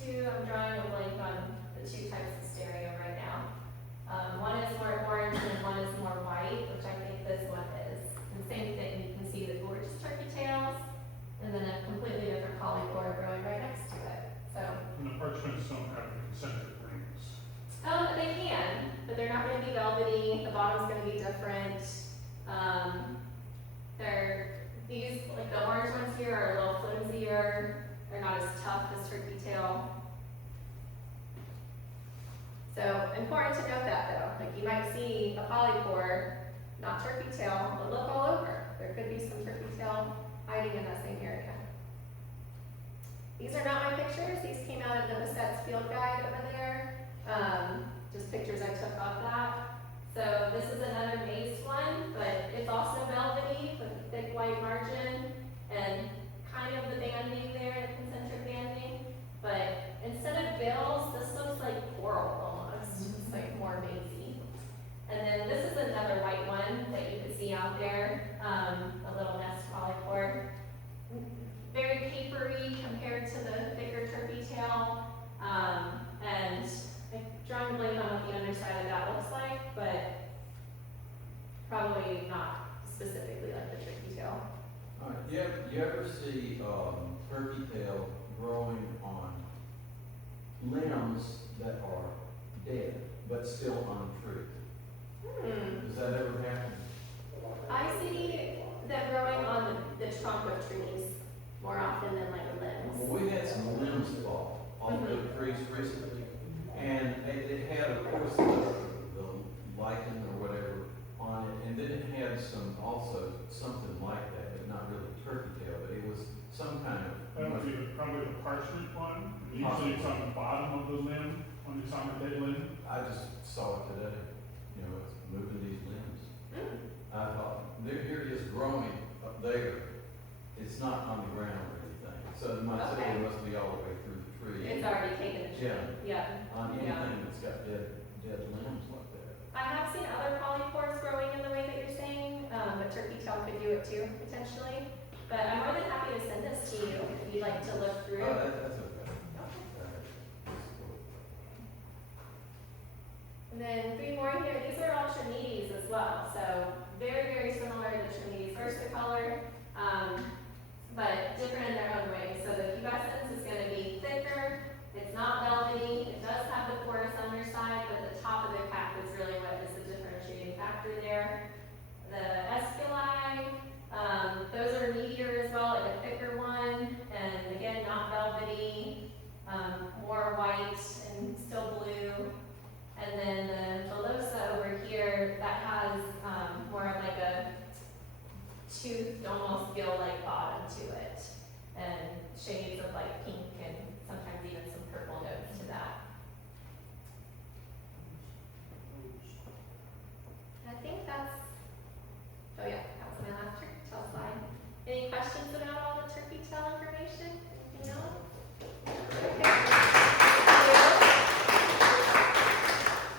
two, I'm drawing a blank on the two types of stereo right now. One is more orange and one is more white, which I think this one is. And same thing, you can see the gorgeous turkey tails, and then a completely different polypore growing right next to it. So And the parchments don't have the concentric rings. they can, but they're not going to be velvety. The bottom's going to be different. These, like the orange ones here, are a little flimsier. They're not as tough as turkey tail. So important to note that though. Like you might see a polypore, not turkey tail, but look all over. There could be some turkey tail hiding in that same area. These are not my pictures. These came out of the Bassett's field guide over there. Just pictures I took off that. So this is another maze one, but it's also velvety with a thick white margin and kind of the banding there, the concentric banding. But instead of bills, this looks like coral almost. It's like more mazy. And then this is another white one that you can see out there, a little nest polypore. Very papery compared to the thicker turkey tail, and I'm drawing a blank on what the underside of that looks like, but probably not specifically like the turkey tail. All right, you ever see turkey tail growing on limbs that are dead but still on a tree? Does that ever happen? I see them growing on the trunk of trees more often than like limbs. Well, we had some limbs fall off the trees recently, and it had, of course, the lichen or whatever on it, and then it had also something like that, but not really turkey tail, but it was some kind of. That would be probably the parchment one. Usually it's on the bottom of the limb, when it's on a dead limb. I just saw it today, it's moving these limbs. I thought, here it is growing up there. It's not on the ground or anything. So my Okay. cell must be all the way through the tree. It's already taken a tree. Yeah. On anything that's got dead limbs like that. I have seen other polypores growing in the way that you're saying. but turkey tail could do it too, potentially. But I'm more than happy to send this to you if you'd like to look through. Oh, that's okay. And then 3 more here, these are all Trametes as well, so very, very similar to Trametes versicolor, but different in their own way. So the pubescence is going to be thicker, it's not velvety, it does have the porous underside, but the top of the cap is really what is the differentiating factor there. The esculi, those are meatier as well, like a thicker one, and again, not velvety, more white and still blue. And then the Velosa over here, that has more of like a toothed, almost gill-like bottom to it, and shades of like pink and sometimes even some purple notes to that. I think that's, oh yeah, that was my last turkey tail slide. Any questions about all the turkey tail information? Anything else? Okay.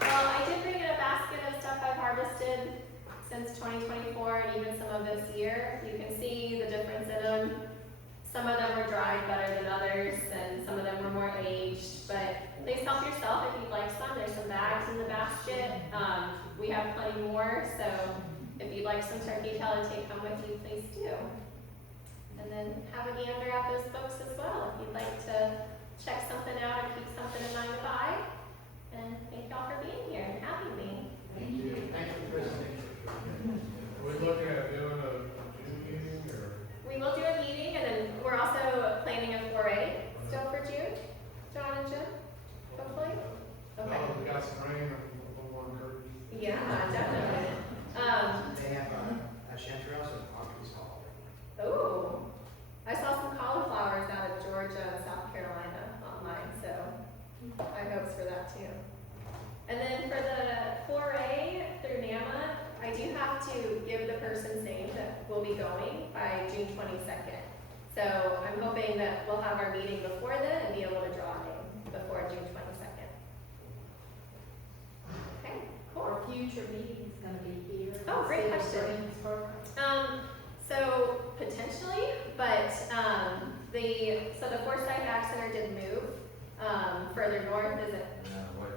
Well, I did bring in a basket of stuff I've harvested since 2024 and even some of this year. You can see the difference in them. Some of them were dried better than others, and some of them were more aged, but please help yourself if you'd like some. There's some bags in the basket. We have plenty more, so if you'd like some turkey tail to take home with you, please do. And then have a gander at those books as well if you'd like to check something out or keep something in mind to buy. And thank y'all for being here and having me. Thank you. Thank you for presentation. Are we looking at doing a June meeting or? We will do a meeting, and then we're also planning a 4A still for June. John and Jim, hopefully. Okay. No, we got some rain, I'm more encouraged. Yeah, definitely. They have a chanterelle and Audrey's Hall. Oh, I saw some cauliflowers out of Georgia and South Carolina online, so I have hopes for that too. And then for the 4A through NAMA, I do have to give the person's name that will be going by June 22nd. So I'm hoping that we'll have our meeting before then and be able to draw a name before June 22nd. Okay, cool. Our future meeting's gonna be here. Oh, great instead of question. Greensboro. So potentially, but so the Forsyth Ag Center did move further north. Is it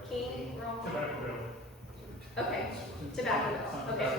King? Tobacco Bill. Okay, Tobacco Bill. Okay.